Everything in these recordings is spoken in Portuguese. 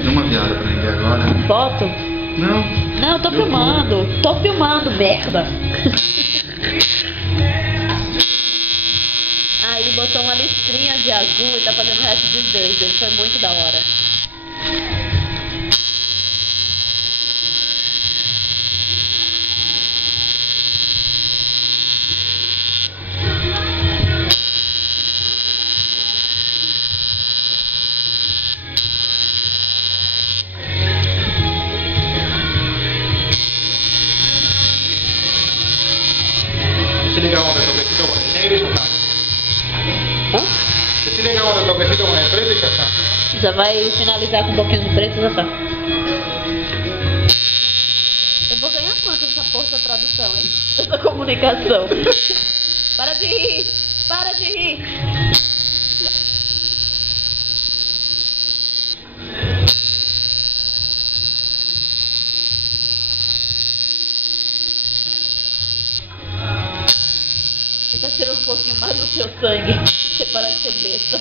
Tem uma viada pra ninguém agora. Foto? Não. Não, tô filmando. Tô filmando, merda. Aí ele botou uma listrinha de azul e tá fazendo o resto de verde. Ele foi muito da hora. Se ligar onda, tô vestido com negro, tá? Se ligar onda, tô vestido com preto e já tá. Já vai finalizar com um pouquinho de preto e já tá. Eu vou ganhar quanto essa porra da tradução, hein? Essa comunicação. Para de rir! Para de rir! Você tá tirando um pouquinho mais do seu sangue. Você para de ser besta.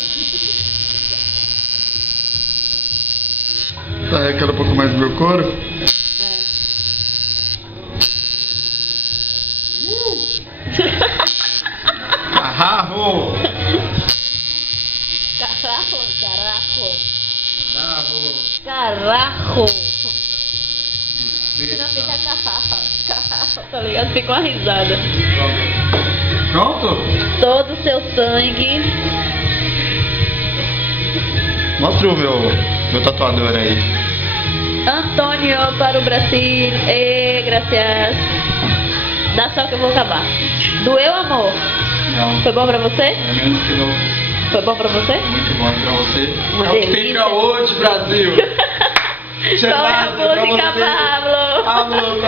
Tá, eu quero um pouco mais do meu couro. Carrarro! Carajo, carajo. Carrarro! Carajo. Não fica carraço, tá ligado? Fica uma risada. Pronto? Todo o seu sangue. Mostra o meu tatuador aí. Antônio para o Brasil. Gracias. Dá só que eu vou acabar. Doeu, amor? Não. Foi bom pra você? É menos que não. Foi bom pra você? Muito bom pra você. Uma É o que tem delícia. pra hoje, Brasil. Qual é a música, Pablo? Pablo,